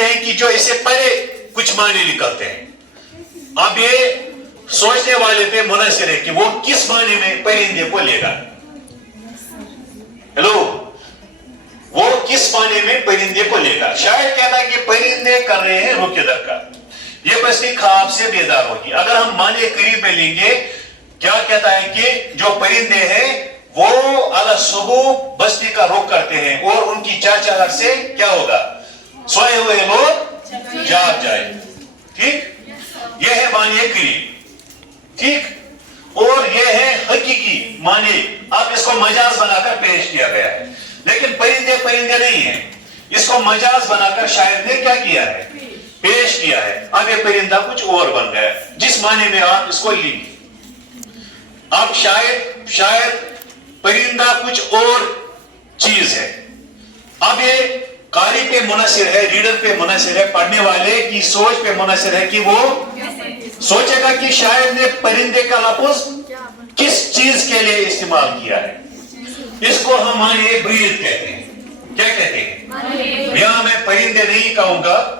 कहते हैं कि जो इससे परे कुछ माने निकलते हैं। अब ये सोचने वाले पे मुनहसर है कि वो किस माने में परिंदे को लेगा। हेलो, वो किस माने में परिंदे को लेगा। शायद कहता है कि परिंदे कर रहे हैं रुख दर, ये बस एक ख्वाब से बेदार होगी। अगर हम माने करीब में लेंगे, क्या कहता है कि जो परिंदे हैं वो अला सुबह बस्ती का रुख करते हैं और उनकी चहचहाहट से क्या होगा, सोए हुए लोग जाग जाए। ठीक, यह है मानिए करीब। ठीक, और यह है हकीकी माने। अब इसको मजाज बनाकर पेश किया गया है, लेकिन परिंदे परिंदे नहीं है, इसको मजाज बनाकर शायद ने क्या किया है, पेश किया है। अब ये परिंदा कुछ और बन गया जिस माने में आप इसको लेंगे। अब शायद परिंदा कुछ और चीज है। अब ये कारी पे मुनहसर है, रीडर पे मुनहसर है, पढ़ने वाले की सोच पे मुनहसर है कि वो सोचेगा कि शायद ने परिंदे का लफ्ज किस चीज के लिए इस्तेमाल किया है। इसको हम माने ब्रीद कहते हैं। क्या कहते हैं? यहां मैं परिंदे नहीं कहूंगा।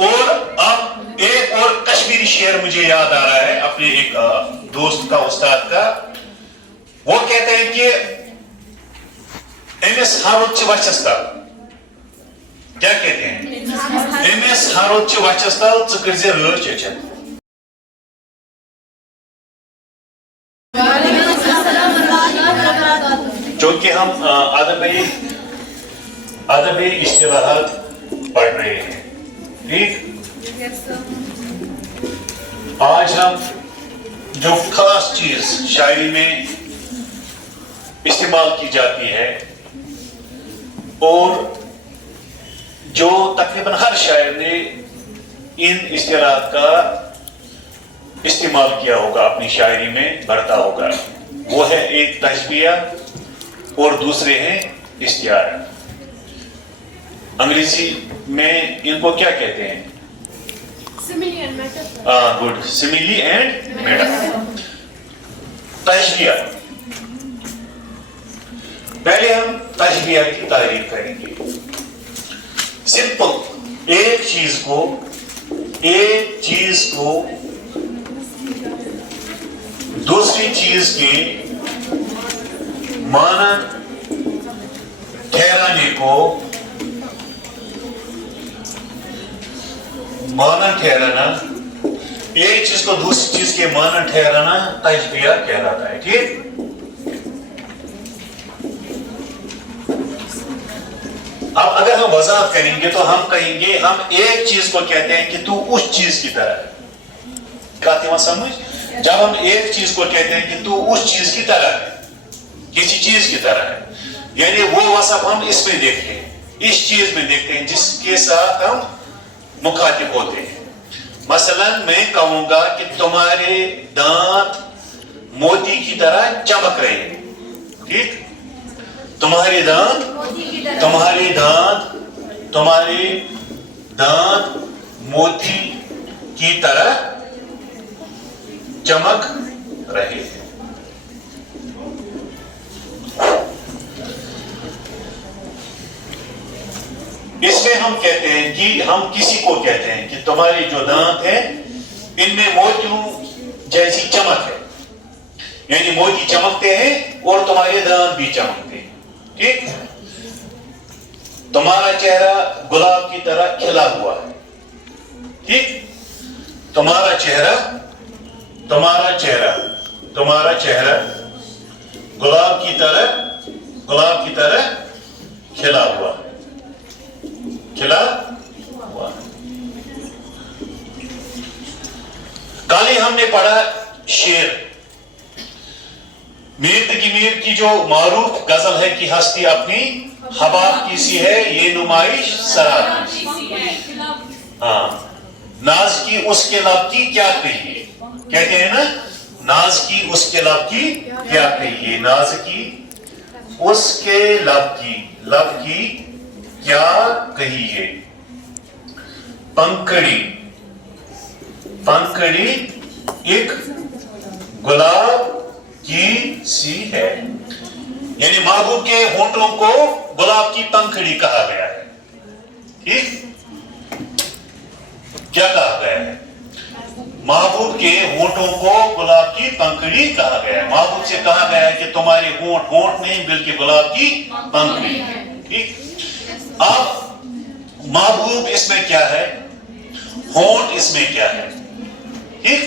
और अब एक और कश्मीरी शेर मुझे याद आ रहा है अपने एक दोस्त का, उस्ताद का। वो कहते हैं कि एमएस हारोच वचस्तल, क्या कहते हैं? एमएस हारोच वचस्तल चुकरजे रोज चेचन। क्योंकि हम अदबी इस्तिलाहात पढ़ रहे हैं। ठीक, आज हम जो खास चीज शायरी में इस्तेमाल की जाती है और जो तकरीबन हर शायर ने इन इस्तिलाहात का इस्तेमाल किया होगा, अपनी शायरी में बरता होगा, वो है एक तशबीया और दूसरे हैं इस्तिआरा। अंग्रेजी में इनको क्या कहते हैं? Good, simile and metaphor. तशबीया, पहले हम तशबीया की तारीफ करेंगे। सिंपल, एक चीज को दूसरी चीज के मानन ठहराने को मानन ठहराना, एक चीज को दूसरी चीज के मानन ठहराना तशबीया कहलाता है। ठीक, अब अगर हम वजाहत करेंगे तो हम कहेंगे हम एक चीज को कहते हैं कि तू उस चीज की तरह है। क्या समझ? जब हम एक चीज को कहते हैं कि तू उस चीज की तरह है, किसी चीज की तरह है, यानी वो वसफ हम इसमें देखते हैं, इस चीज में देखते हैं जिसके साथ हम मुखातिब होते हैं। मसलन मैं कहूंगा कि तुम्हारे दांत मोती की तरह चमक रहे हैं। ठीक, तुम्हारे दांत मोती की तरह चमक रहे हैं। इसमें हम कहते हैं कि हम किसी को कहते हैं कि तुम्हारे जो दांत हैं इनमें मोतियों जैसी चमक है, यानी मोती चमकते हैं और तुम्हारे दांत भी चमकते हैं। ठीक, तुम्हारा चेहरा गुलाब की तरह खिला हुआ है। ठीक, तुम्हारा चेहरा गुलाब की तरह खिला हुआ। कल ही हमने पढ़ा शेर, मीर की जो मारूफ गजल है कि हस्ती अपनी हवा की सी है, ये नुमाइश सराब की। हाँ, नाज की उसके लब की क्या कहिए, कहते हैं ना, नाज की उसके लब की क्या कहिए, नाज की उसके लब की क्या कहिए। पंखड़ी एक गुलाब की सी है, यानी महबूब के होंठों को गुलाब की पंखड़ी कहा गया है। ठीक, کیا کہا گیا ہے؟ محبوب کے ہونٹوں کو گلاب کی پنکھڑی کہا گیا ہے. محبوب سے کہا گیا ہے کہ تمہارے ہونٹ ہونٹ نہیں بلکہ گلاب کی پنکھڑی ہے. ٹھیک. اب محبوب اس میں کیا ہے؟ ہونٹ اس میں کیا ہے؟ ٹھیک.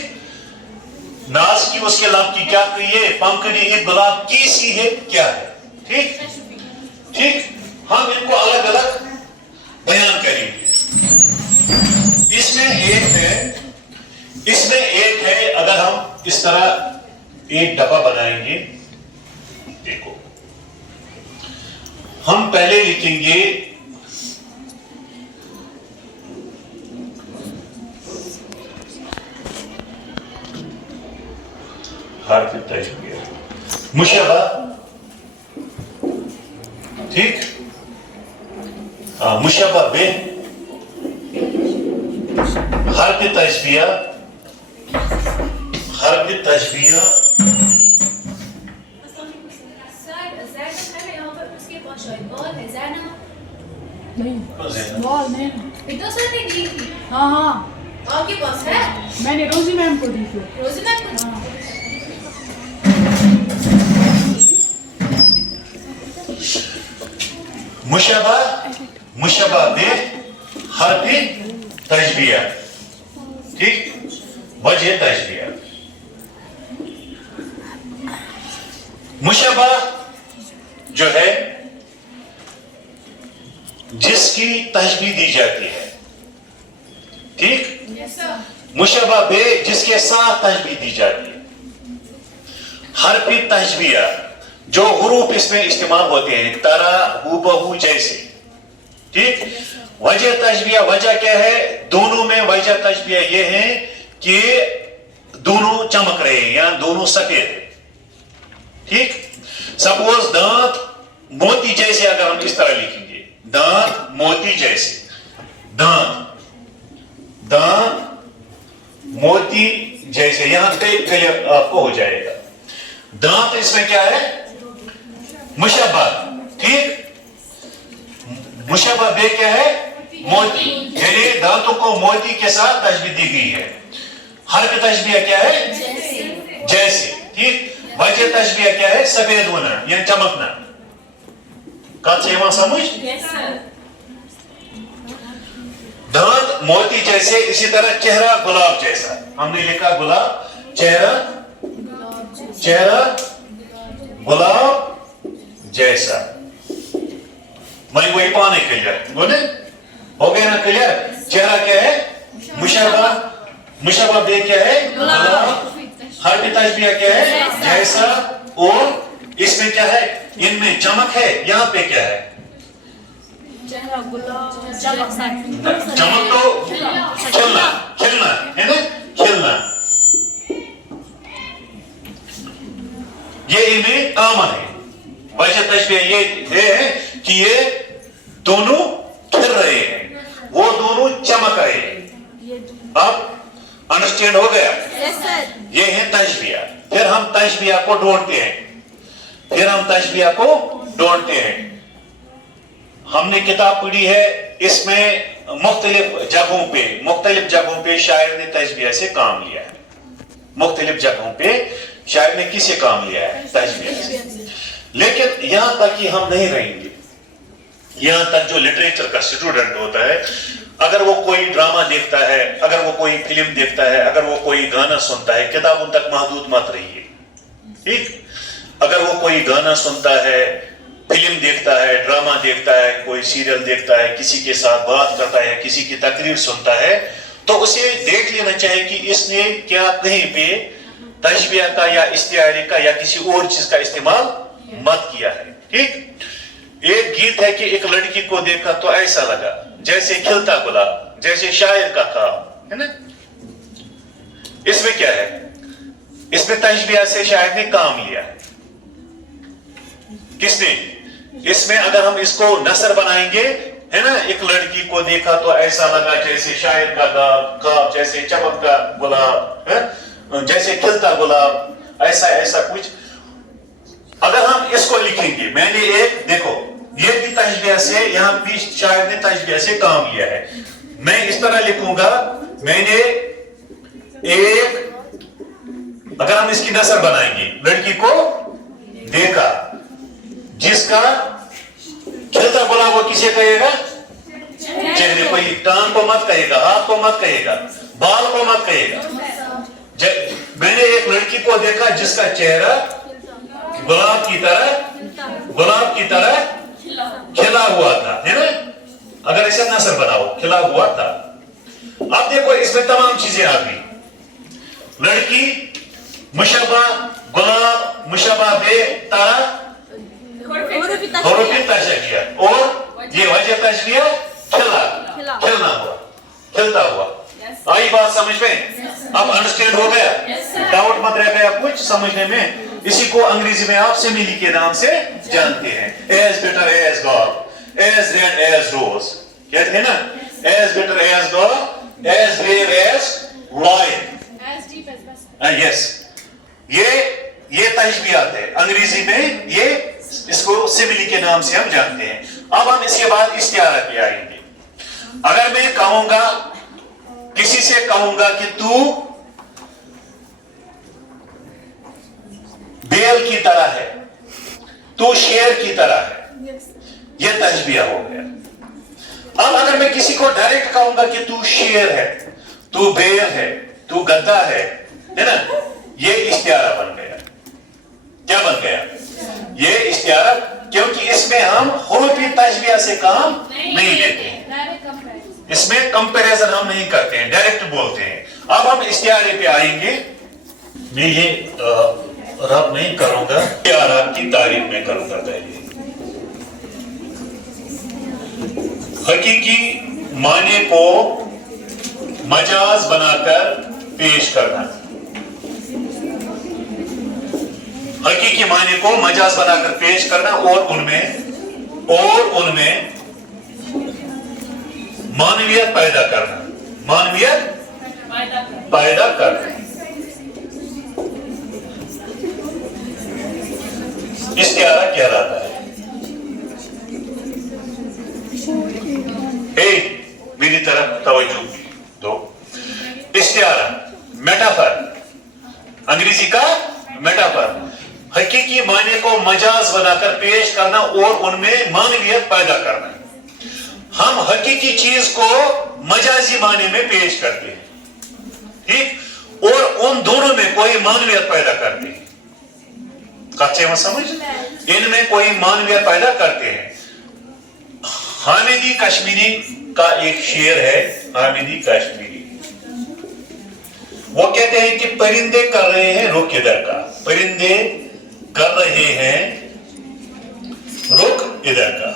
ناز کی اس کے لب کی کیا کہیے؟ پنکھڑی ہے. گلاب کی سی ہے کیا ہے؟ ٹھیک. ٹھیک. ہم ان کو الگ الگ بیان کریں گے. اس میں ایک ہے اگر ہم اس طرح ایک ڈبہ بنائیں گے. دیکھو ہم پہلے لکھیں گے حرف تشبیہ مشابہ. ٹھیک. مشابہ بے حرف تشبیہ. حرف تشبیہ ہاں ہاں آپ کے پاس ہے. میں نے روزی میم کو دی تھی. روزی میم کو مشابہ بے حرف تشبیہ. ٹھیک. وجہ تشبیہ. مشابہ جو ہے جس کی تشبیہ دی جاتی ہے. ٹھیک. مشابہ بے جس کے ساتھ تشبیہ دی جاتی ہے. حرف تشبیہ جو حروف اس میں استعمال ہوتے ہیں طرح ہو بہو جیسے. ٹھیک. وجہ تشبیہ وجہ کیا ہے؟ دونوں میں وجہ تشبیہ یہ ہے کہ دونوں چمک رہے ہیں یا دونوں سفید ہیں. ٹھیک. سپوز دانت موتی جیسے اگر ہم اس طرح لکھیں گے دانت موتی جیسے. دانت موتی جیسے یہاں کلیئر آپ کو ہو جائے گا. دانت اس میں کیا ہے؟ مشابہ. ٹھیک. مشابہ بے کیا ہے؟ موتی. یعنی دانتوں کو موتی کے ساتھ تشبیہ دی گئی ہے. حرف تشبیہ کیا ہے؟ جیسے. ٹھیک. وجہ تشبیہ کیا ہے؟ سفید ہونا یعنی چمکنا. کہاں سے وہاں سمجھ؟ دانت موتی جیسے. اسی طرح چہرہ گلاب جیسا. ہم نے لکھا گلاب. چہرہ گلاب جیسا. میں وہی پانے کلیئر بولے ہو گیا نا کلیئر. چہرہ کیا ہے؟ مشابہ بے کیا ہے؟ گلاب. حرف تشبیہ کیا ہے؟ جیسا. اور اس میں کیا ہے؟ ان میں چمک ہے. یہاں پہ کیا ہے؟ چمک تو کھلنا ہے نا. کھلنا یہ ان میں کامن ہے. وجہ تشبیہ یہ ہے کہ یہ دونوں کھل رہے ہیں. وہ دونوں چمک رہے ہیں. اب انڈرسٹینڈ ہو گیا؟ یہ ہے تشبیہ. پھر ہم تشبیہ کو ڈھونڈتے ہیں. ہم نے کتاب پڑھی ہے. اس میں مختلف جگہوں پہ شاعر نے تشبیہ سے کام لیا ہے. مختلف جگہوں پہ شاعر نے کس سے کام لیا ہے؟ تشبیہ سے. لیکن یہاں تک ہی ہم نہیں رہیں گے. یہاں تک جو لٹریچر کا اسٹوڈنٹ ہوتا ہے اگر وہ کوئی ڈرامہ دیکھتا ہے, اگر وہ کوئی فلم دیکھتا ہے, اگر وہ کوئی گانا سنتا ہے, کتابوں تک محدود مت رہیے. ٹھیک. اگر وہ کوئی گانا سنتا ہے, فلم دیکھتا ہے, ڈرامہ دیکھتا ہے, کوئی سیریل دیکھتا ہے, کسی کے ساتھ بات کرتا ہے, کسی کی تقریر سنتا ہے, تو اسے دیکھ لینا چاہیے کہ اس نے کیا کہیں پہ تشبیہ کا یا استعارے کا یا کسی اور چیز کا استعمال مت کیا ہے. ٹھیک. ایک گیت ہے کہ ایک لڑکی کو دیکھا تو ایسا لگا جیسے کھلتا گلاب, جیسے شاعر کا خواب ہے نا. اس میں کیا ہے؟ اس میں تشبیہ سے شاعر نے کام لیا. کس نے؟ اس میں اگر ہم اس کو نثر بنائیں گے ہے نا, ایک لڑکی کو دیکھا تو ایسا لگا جیسے شاعر کا خواب, جیسے چمک کا گلاب, جیسے کھلتا گلاب, ایسا ایسا کچھ. اگر ہم اس کو لکھیں گے, میں نے ایک دیکھو یہ بھی تشبیہ سے, یہاں بھی شاعر نے تشبیہ سے کام لیا ہے. میں اس طرح لکھوں گا मैंने एक, अगर हम इसकी नसर बनाएंगे, लड़की को देखा जिसका खिलता गुलाब वो किसे कहेगा? चेहरे को, टांग को मत कहेगा, हाथ को मत कहेगा, बाल को मत कहेगा। मैंने एक लड़की को देखा जिसका चेहरा गुलाब की तरह खिला हुआ था, है ना? अगर इसे नसर बनाओ, खिला हुआ था। अब देखो इसमें तमाम चीजें आ गई। लड़की मुशबा गुलाब, मुशबा बे तारा, और ये वजह तशरिया खिलना हुआ, खिलता हुआ। आई बात समझ में? अब अंडरस्टैंड हो गया? डाउट मत रह गया कुछ समझने में? इसी को अंग्रेजी में आप सिमिली के नाम से जानते हैं। As bitter as god, as red as rose, कहते हैं ना? As bitter as god, as brave as lion, yes. ये तशबीहात है अंग्रेजी में, ये इसको सिमिली के नाम से हम जानते हैं। अब हम इसके बाद इस्तिआरा पे आएंगे। अगर मैं कहूंगा, किसी से कहूंगा कि तू बेल की तरह है, तू शेर की तरह है, यह तशबीहा हो गया। अब अगर मैं किसी को डायरेक्ट कहूंगा कि तू शेर है, तू बेल है, तू गद्दा है ना? ये इस्तिआरा बन गया। क्या बन गया? ये इस्तिआरा, क्योंकि इसमें हम हुरूफी तशबीहा से काम नहीं लेते, इसमें कंपैरिजन हम नहीं करते हैं, डायरेक्ट बोलते हैं। अब हम इस्तिआरे पे आएंगे। मैं ये रब नहीं करूंगा, इस्तिआरा की तारीफ में करूंगा। पहले हकीकी माने को मजाज बनाकर पेश करना, हकीकी माने को मजाज बनाकर पेश करना, और उनमें मानवियत पैदा करना, मानवियत पैदा करना। इस्तिआरा क्या रहता है? मेरी तरफ तवज्जो दो। इस्तिआरा मेटाफर, अंग्रेजी का मेटाफर, हकीकी माने को मजाज बनाकर पेश करना और उनमें मानवियत पैदा करना। हम हकीकी चीज को मजाजी माने में पेश करते हैं, ठीक, और उन दोनों में कोई मानवियत पैदा करते हैं। कच्चे में समझ, इनमें कोई मानवियत पैदा करते हैं। हामिदी कश्मीरी का एक शेर है, हामिदी कश्मीरी, वो कहते हैं कि परिंदे कर रहे हैं रुख इधर का, परिंदे कर रहे हैं रुख इधर का,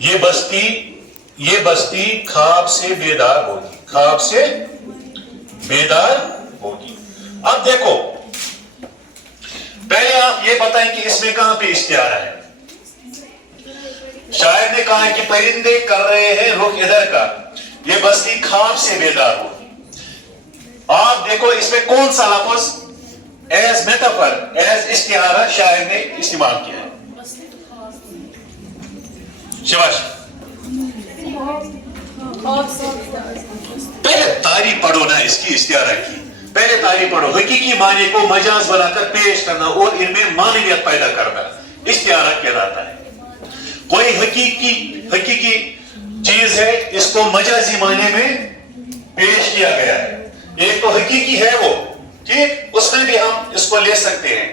ये बस्ती ख्वाब से बेदार होगी, ख्वाब से बेदार होगी। अब देखो, पहले आप ये बताएं कि इसमें कहां पे इस्तिआरा है? शायर ने कहा है कि परिंदे कर रहे हैं रुख इधर का, ये बस्ती ख्वाब से बेदार होगी। आप देखो इसमें कौन सा लफ्ज एज मेटाफर, एज इस्तिआरा शायर ने इस्तेमाल किया है? शाबाश। पहले तारीफ पढ़ो ना इसकी, इस्तिआरा की पहले तारीफ पढ़ो। हकीकी माने को मजाज बनाकर पेश करना और इनमें मानवियत पैदा करना, इस्तिआरा कहलाता है। कोई हकीकी चीज है, इसको मजाजी माने में पेश किया गया है। एक तो हकीकी है वो, ठीक, उसमें भी हम इसको ले सकते हैं।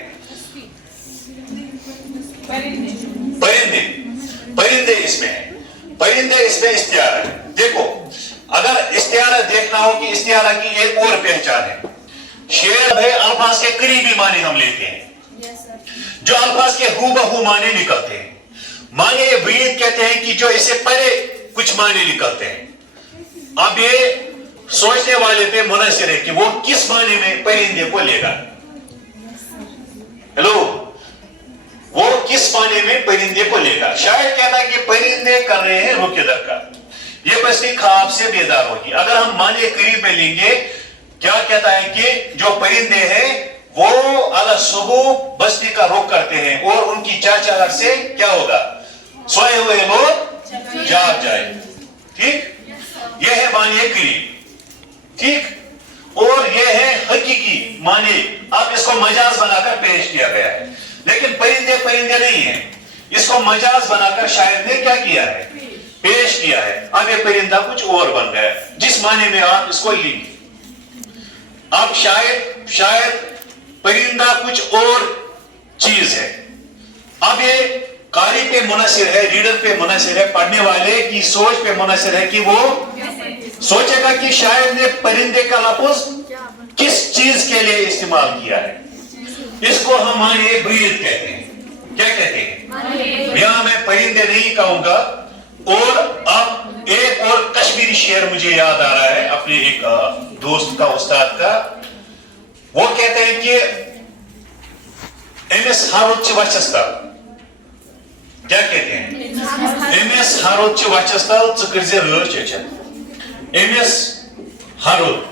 परिंदे इसमें है, परिंदे इसमें इस्तिआरा है। देखो, अगर इस्तिआरा देखना हो कि इस्तिआरा की एक और पहचान है, शेर है अल्फाज के करीबी माने हम लेते हैं, जो अल्फाज के हूबहू माने निकलते हैं। माने बईद कहते हैं कि जो इससे परे कुछ माने निकलते हैं। अब ये सोचने वाले पे मुनहसर है कि वो किस माने में परिंदे को लेगा। हेलो, वो किस माने में परिंदे को लेगा? शायद कहता है कि परिंदे कर रहे हैं रुख इधर का, ये बस्ती ख्वाब से बेदार होगी। अगर हम माने करीब में लेंगे, क्या कहता है कि जो परिंदे हैं वो अला सुबह बस्ती का रुख करते हैं और उनकी चहचहाहट से क्या होगा? सोए हुए लोग जाग जाए, ठीक, यह है मानिए करीब। ठीक। और ये है हकीकी माने, अब इसको मजाज बनाकर पेश किया गया है, लेकिन परिंदे परिंदे नहीं है, इसको मजाज बनाकर शायर ने क्या किया है, पेश किया है। अब ये परिंदा कुछ और बन गया जिस माने में आप इसको लेंगे। अब शायद परिंदा कुछ और चीज है। अब ये कारी पे मुनसिर है, रीडर पे मुनसिर है, पढ़ने वाले की सोच पे मुनसिर है कि वो सोचेगा कि शायर ने परिंदे का लफ्ज किस चीज के लिए इस्तेमाल किया है। इसको हम माने ब्रीद कहते हैं। क्या कहते हैं? यहां मैं परिंदे नहीं कहूंगा। और अब एक और कश्मीरी शेर मुझे याद आ रहा है अपने एक दोस्त का, उस्ताद का। वो कहते हैं कि एमएस हारोच वचस्तल, क्या कहते हैं? एमएस हारोच वचस्तल चकरजे रच एचन। एमएस हारोच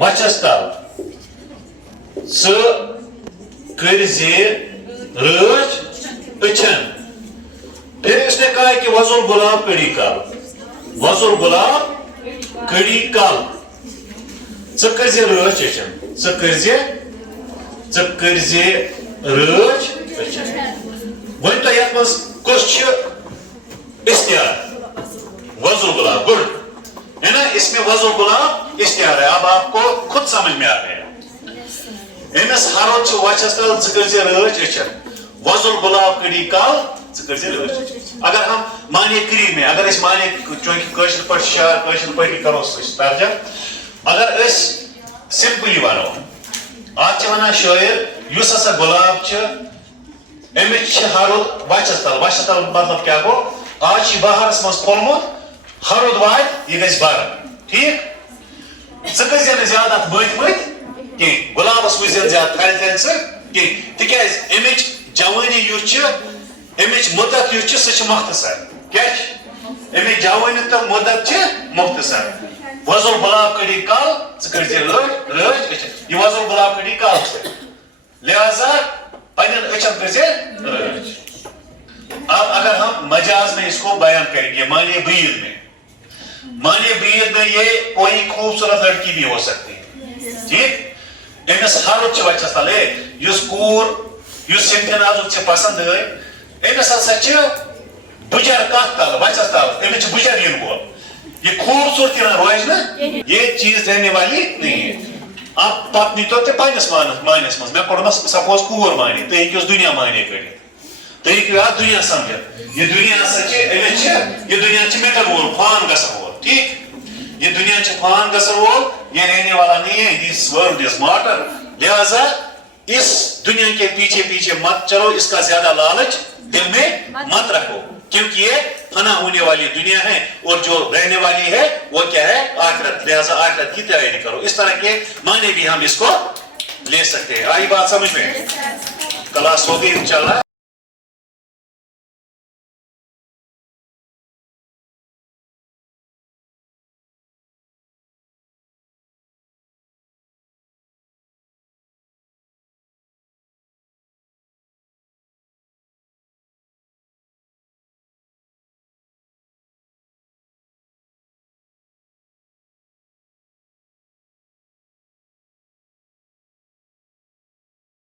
वचस्तल चकरजे रच एचन। फिर इसने कहा कि वजुल गुलाब कड़ी काल, वजुल गुलाब कड़ी काल चकरजे रच एचन, चकरजे रच एचन। वन तो यह मस कुछ इस्तियार वजुल गुलाब गुड है ना, इसमें वजुल गुलाब इस्तियार है। अब आपको खुद समझ में आ गया। एमएस हारोच वचस्तल चकरजे रच एचन, वजुल गुलाब कड़ी काल। अगर हम माने करीब में, अगर इस माने चूंकि पर करो तर्जम, अगर इस सिंपली वनो आज वन शायर युस हसा गुलाब अमित हरुद वचस्तल, वचस्तल मतलब क्या गो, आज बहारस मज खोलमुत हरुद वात यह गज बर, ठीक। ज्यादा मत मत कह गुलाबस वुज ज्यादा थल थल कह तिकाज अमिच जवानी युस अमिच मुद्दत युस सह मुख्तसर, क्या अमिच जवानी तो मुद्दत मुख्तसर। वजुल गुलाब कड़ी काल रच, यह वजुल गुलाब कड़ी काल, लिहाजा पन्न अचन रच। अब अगर हम मजाज में इसको बयान करेंगे, मानिए ब्रीद में, मानिए ब्रीद में ये कोई खूबसूरत लड़की भी हो सकती है, ठीक। अमिस हरुद वचस्तल युस कूर युस सिंथनाजुक पसंद है, अमिस हसा बुजर कत तल वचस्तल, अमिस बुजर इन वो, ये खूबसूरती ना रोज ना, ये चीज रहने वाली नहीं है। आप पत्नी तो पानस मानस मज मैं पढ़ना सपोज कूर माने तो एक दुनिया माने कर तो एक दुनिया समझ, ये दुनिया ये दुनिया मेटल वोल फान गसन वोल, ठीक। ये दुनिया फान गसन वोल, ये रहने वाला नहीं है। दिस वर्ल्ड इज मॉर्टल, लिहाजा इस दुनिया के पीछे पीछे मत चलो, इसका ज्यादा लालच दिल में मत रखो, क्योंकि ये फना होने वाली दुनिया है और जो रहने वाली है वो क्या है, आखिरत। लिहाजा आखिरत की तैयारी करो। इस तरह के माने भी हम इसको ले सकते हैं। आई बात समझ में? क्लास हो गई इंशाल्लाह।